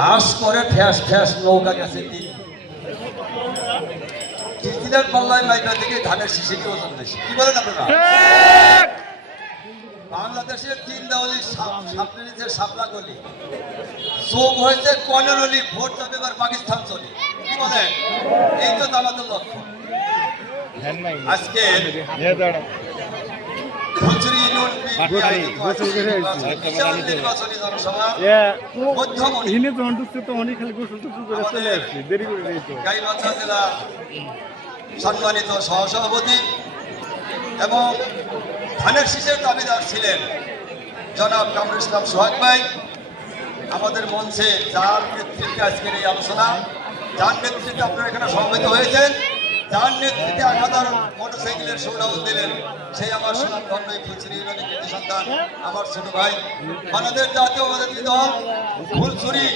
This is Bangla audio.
হাস করে ঠ্যাস ঠ্যাস নৌকা গেছে তিনের পাল্লায় মাইটা থেকে ধানের শিশিরই ওজন বেশি কি বলেন আপনারা? বাংলাদেশের তিন দেওয়ালি সাপনিতে সাপলা গলি যোগ হয়েছে কর্ণরলি ভোট যাবে এবার পাকিস্তান চলে কি বলেন? এই তো আমাদের লক্ষ্য। আজকে সম্মানিত সহসভাপতি এবং ধানের শীষের দাবিদার ছিলেন জনাব কামরুল ইসলাম সোহাগ ভাই, আমাদের মঞ্চে যার নেতৃত্বে আজকের এই আলোচনা, যার নেতৃত্বে আপনারা এখানে সমবেত হয়েছেন, যার নেতৃত্বে 1000 মোটরসাইকেলের শোডাউন দিলেন, সেই আমার সুনামধন্য ফুলছড়ি ইউনিয়নের কৃতি সন্তান আমার ছোট ভাই বাংলাদেশ জাতীয়তাবাদী দল ফুলছড়ি